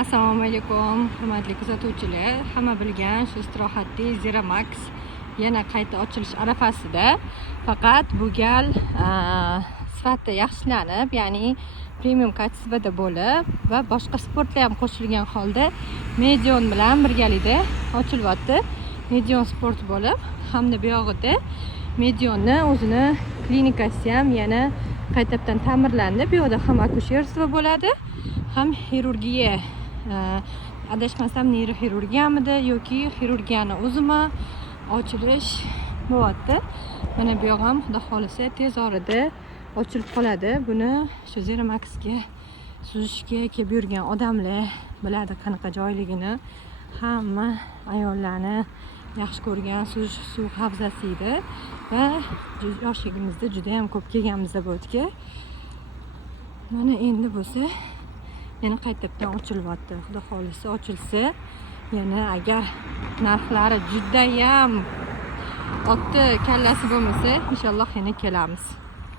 Assalomu alaykum, hurmatli kuzatuvchilar. Hamma bilgan shu istirohatli Zero Max yana qayta ochilish arafasida. Faqat bu gal sifati yaxshilanib, ya'ni premium kачествоda bo'lib va boshqa sportlar ham qo'shilgan holda Medion bilan birgalikda ochilyapti. Medion sport bo'lib, hamda bu yog'ida Medionni o'zini klinikasi ham yana qaytadan ta'mirlandi. Bu yerda ham akusherstvo bo'ladi, ham xirurgiya, adashmasam neyroxirurgiyamidi yoki xirurgiyani o'zimi ochilish bo'lyapti. Mana bu yoq ham xudo xolisa tez orada ochilib qoladi. Buni shu Zero Maxga suzishga kelib yurgan odamlar biladi qanaqa joyligini. Hamma ayollarni yaxshi ko'rgan suv havzasi edi va yoshligimizda juda ham ko'p kelganmiz bu yerga. Mana endi bo'lsa yana qaytadan ochilyapti. Xudo xolisa ochilsa, yana agar narxlari juda ham otdi kallasi bo'lmasa, inshaalloh yana kelamiz.